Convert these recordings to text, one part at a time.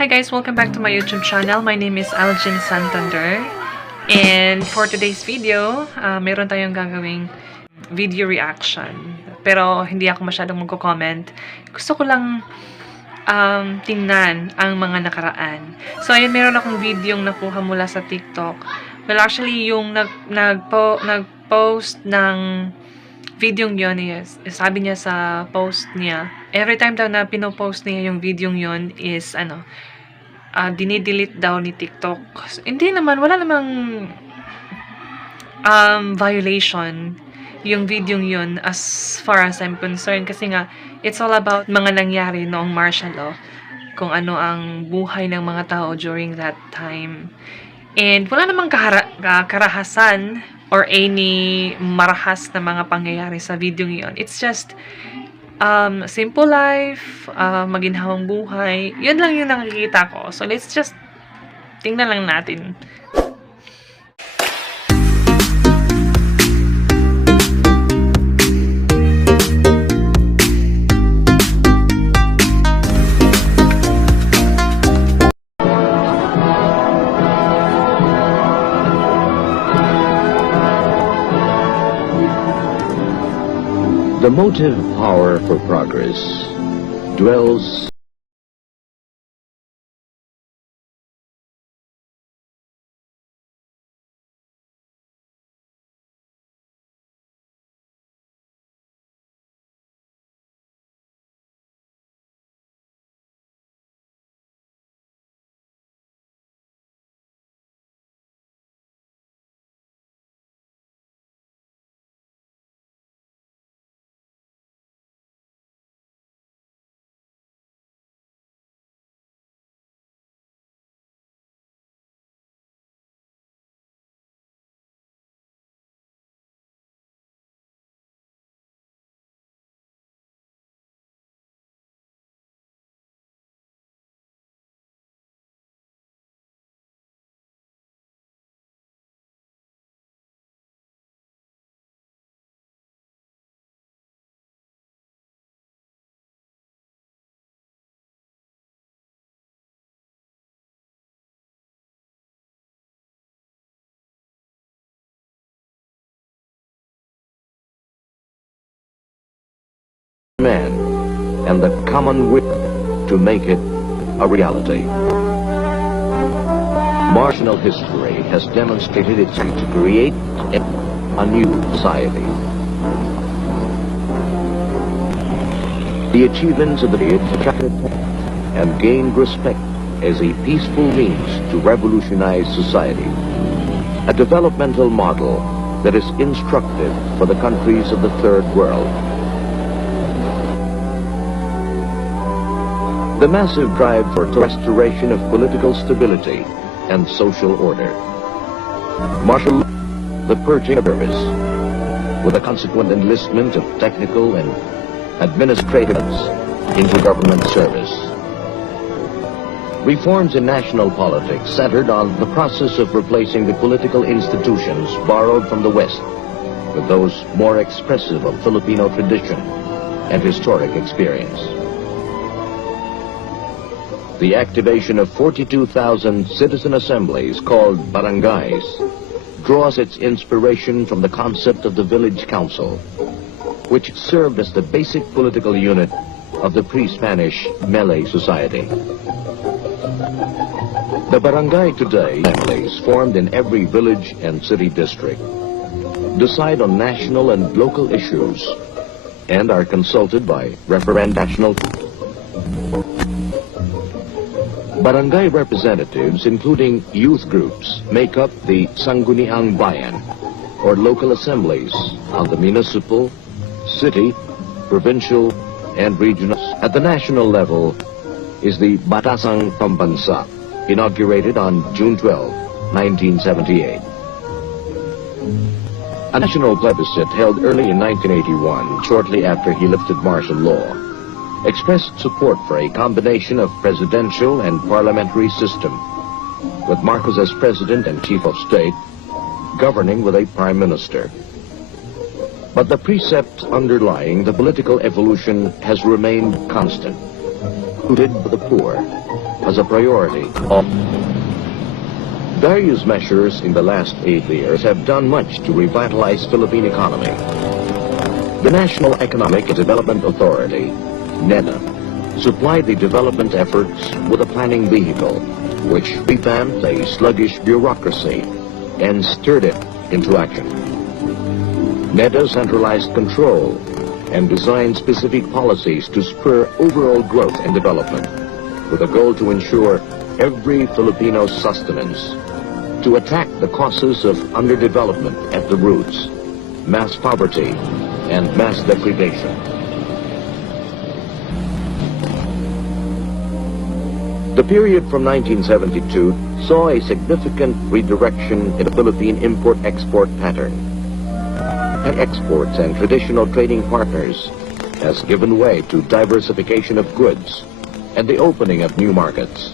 Hi guys, welcome back to my YouTube channel. My name is Algin Santander. And for today's video, meron tayong gagawing video reaction. Pero hindi ako masyadong magko-comment. Gusto ko lang tingnan ang mga nakaraan. So ayun, meron akong video yung nakuha mula sa TikTok. Well, actually, yung nag-post ng video yun is, sabi niya sa post niya, every time daw na pinopost niya yung video yun is, dinidelete daw ni TikTok. So, hindi naman, wala namang violation yung video yun as far as I'm concerned. Kasi nga, it's all about mga nangyari noong martial law. Kung ano ang buhay ng mga tao during that time. And wala namang karahasan or any marahas na mga pangyayari sa video yun. It's just simple life, maginhawang buhay. Yun lang yung nakikita ko. So let's just tingnan lang natin. The motive power for progress dwells man and the common will to make it a reality. Martial history has demonstrated its need to create a new society. The achievements of the period attracted and gained respect as a peaceful means to revolutionize society, a developmental model that is instructive for the countries of the Third World. The massive drive for the restoration of political stability and social order. Martial law, the purging of service, with a consequent enlistment of technical and administrative into government service. Reforms in national politics centered on the process of replacing the political institutions borrowed from the West with those more expressive of Filipino tradition and historic experience. The activation of 42,000 citizen assemblies called barangays draws its inspiration from the concept of the village council, which served as the basic political unit of the pre-Spanish Malay society. The barangay today, assemblies formed in every village and city district, decide on national and local issues and are consulted by referendum. Barangay representatives, including youth groups, make up the Sangguniang Bayan, or local assemblies on the municipal, city, provincial, and regional. At the national level is the Batasang Pambansa, inaugurated on June 12, 1978. A national plebiscite held early in 1981, shortly after he lifted martial law, expressed support for a combination of presidential and parliamentary system, with Marcos as president and chief of state, governing with a prime minister. But the precept underlying the political evolution has remained constant, rooted for the poor, as a priority. Various measures in the last 8 years have done much to revitalize Philippine economy. The National Economic and Development Authority, NEDA, supplied the development efforts with a planning vehicle, which revamped a sluggish bureaucracy and stirred it into action. NEDA centralized control and designed specific policies to spur overall growth and development, with a goal to ensure every Filipino's sustenance, to attack the causes of underdevelopment at the roots, mass poverty, and mass deprivation. The period from 1972 saw a significant redirection in the Philippine import-export pattern. Exports and traditional trading partners has given way to diversification of goods and the opening of new markets.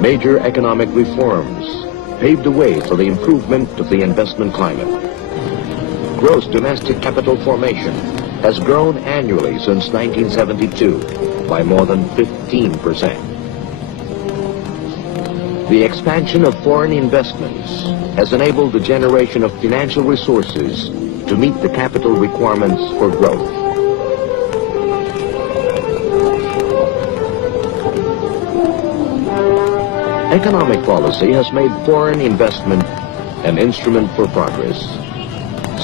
Major economic reforms paved the way for the improvement of the investment climate. Gross domestic capital formation has grown annually since 1972 by more than 15%. The expansion of foreign investments has enabled the generation of financial resources to meet the capital requirements for growth. Economic policy has made foreign investment an instrument for progress,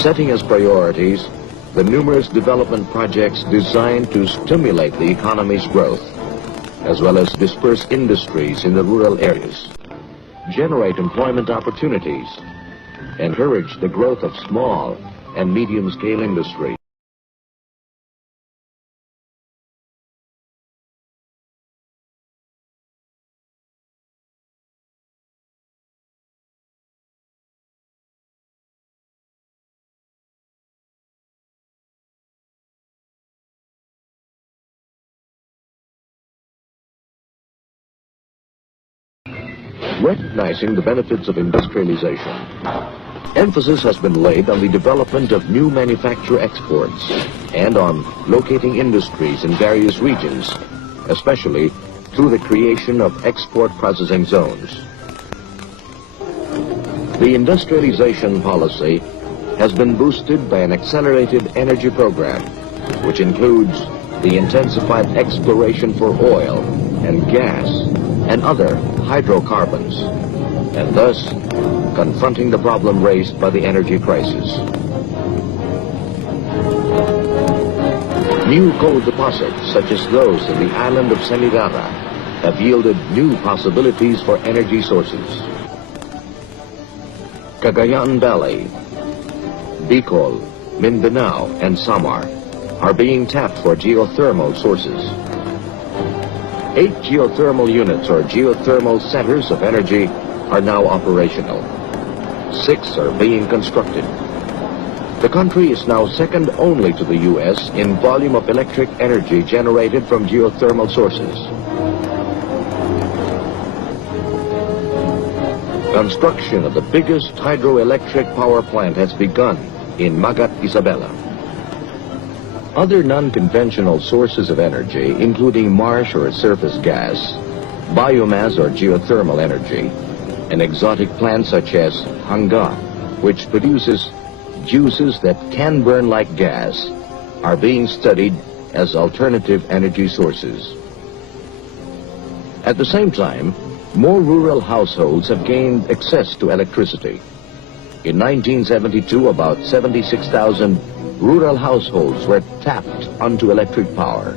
setting as priorities the numerous development projects designed to stimulate the economy's growth, as well as disperse industries in the rural areas, generate employment opportunities, encourage the growth of small and medium-scale industry. Recognizing the benefits of industrialization, emphasis has been laid on the development of new manufacture exports and on locating industries in various regions, especially through the creation of export processing zones. The industrialization policy has been boosted by an accelerated energy program, which includes the intensified exploration for oil and gas and other hydrocarbons, and thus confronting the problem raised by the energy crisis. New coal deposits, such as those in the island of Semirara, have yielded new possibilities for energy sources. Cagayan Valley, Bicol, Mindanao, and Samar are being tapped for geothermal sources. 8 geothermal units, or geothermal centers of energy, are now operational. 6 are being constructed. The country is now second only to the U.S. in volume of electric energy generated from geothermal sources. Construction of the biggest hydroelectric power plant has begun in Magat Isabela. Other non-conventional sources of energy, including marsh or surface gas, biomass or geothermal energy, and exotic plants such as hanga, which produces juices that can burn like gas, are being studied as alternative energy sources. At the same time, more rural households have gained access to electricity. In 1972, about 76,000 rural households were tapped onto electric power.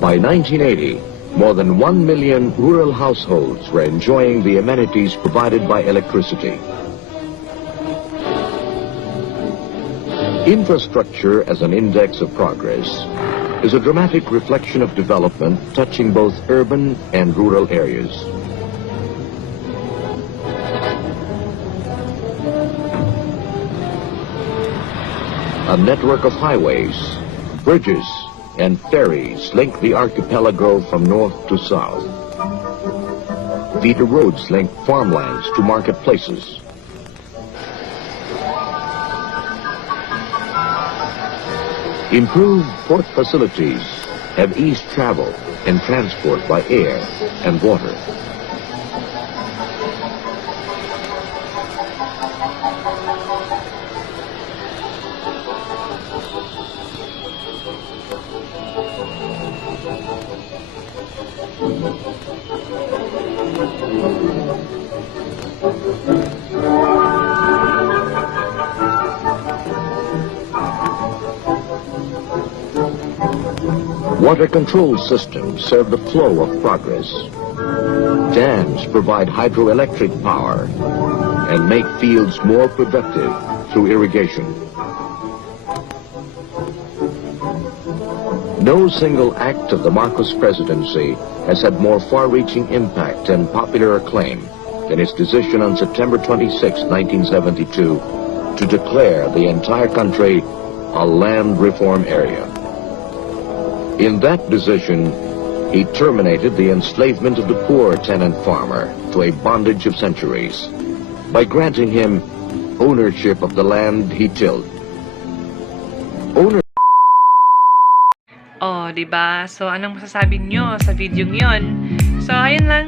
By 1980, more than 1 million rural households were enjoying the amenities provided by electricity. Infrastructure as an index of progress is a dramatic reflection of development touching both urban and rural areas. A network of highways, bridges, and ferries link the archipelago from north to south. Feeder roads link farmlands to marketplaces. Improved port facilities have eased travel and transport by air and water. Water control systems serve the flow of progress. Dams provide hydroelectric power and make fields more productive through irrigation. No single act of the Marcos presidency has had more far-reaching impact and popular acclaim than its decision on September 26, 1972, to declare the entire country a land reform area. In that decision, he terminated the enslavement of the poor tenant farmer to a bondage of centuries by granting him ownership of the land he tilled. Oh, 'di ba? So, anong masasabi nyo sa video yon? So, ayun lang.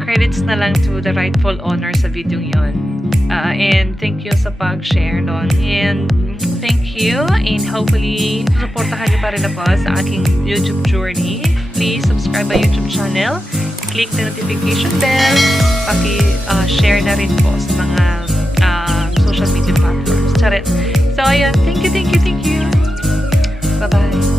Credits na lang to the rightful owner sa video yon. And thank you sa pag-share doon. And thank you. And hopefully, supportahan niyo pa rin ako sa aking YouTube journey. Please subscribe my YouTube channel. Click the notification bell. Paki-share na rin po sa mga social media platforms. Charet. So, ayun. Thank you. Bye-bye.